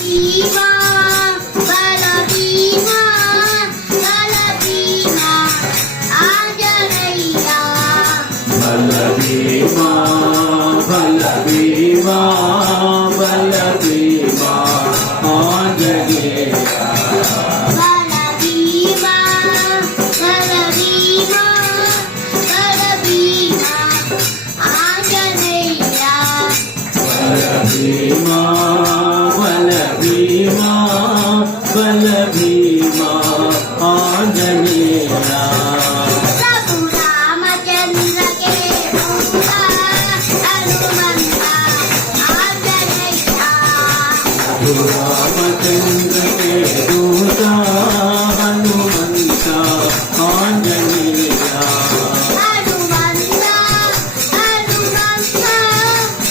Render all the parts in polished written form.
భీమా బల భీమా బల భీమా ఆంజనేయ బల భీమా బల భీమా బల భీమా ఆంజనేయ బల భీమా బల భీమా బల భీమా ఆంజనేయ బల భీమా బల భీమా బల భీమా ఆంజనేయ ప్రభు రామచంద్ర के दूता हनुमंत आंजनेय रामचंद्र के दूता हनुमंत आंजनेय हनुमंत हनुमंत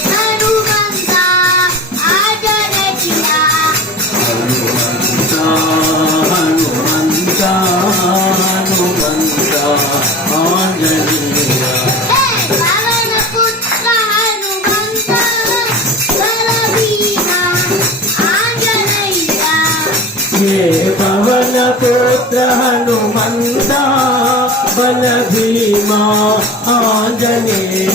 हनुमंत आंजनेय हनुमंत हनुमंत हनुमंत आंजनेय हे पवन पुत्र हनुमंत बल भीमा आंजनेय ये पवन पुत्र हनुमंत बल भीमा आंजनेय